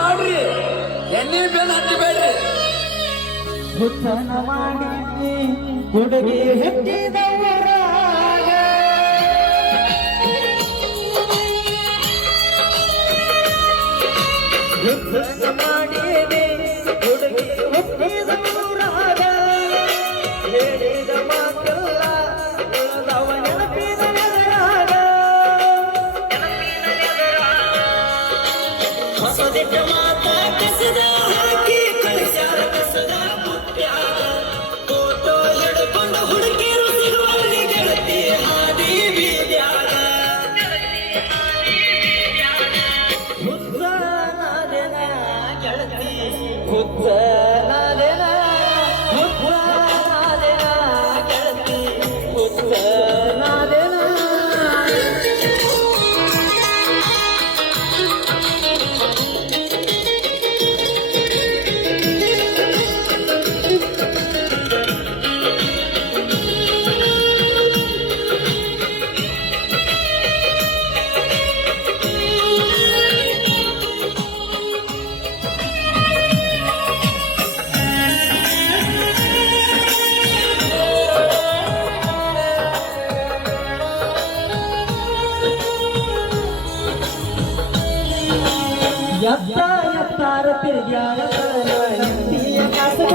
ಮಾಡ್ರಿ ಎಣ್ಣೆ ಬೆನ್ ಹಚ್ಚಬೇಡ್ರಿ ಹುಚ್ಚನ ಮಾಡಿ ಹುಡುಗಿ ಹುಟ್ಟಿದವರಾಗ ಹುಚ್ಚನ ಮಾಡಿದೆ ಹುಡುಗಿ ಹುಟ್ಟಿದವರಾಗ ಹೇಳಿದ ಮಾತಲ್ಲ ಉಳಿದವ ನೆನಪಿನ ನೆನರಾಗ ಹೊಸದಿಟ್ಟ ಮಾತ ಕಸದ ಹಾಕಿ ಕಳಿಸ್ಯಾರ ಕಸದ ಮುತ್ಯಾಗ ಫೋಟೋ ಹಿಡ್ಕೊಂಡು ಹುಡುಗಿರು ಸಿಗುವಲ್ಲಿ ಗೆಳತಿ ಹಾದಿ ಬೀದ್ಯಾಗ ಹುಚ್ಚನಾದೆನ ಗೆಳತಿ ಹುಚ್ಚನಾದೆನ ಹುಚ್ಚನಾದೆನ ಗೆಳತಿ ಹುಚ್ಚನಾದೆನ ಎತ್ತಾರ ತಿರುಗ್ಯಾರ ಹಿಂದಿಯ ಕಾಸು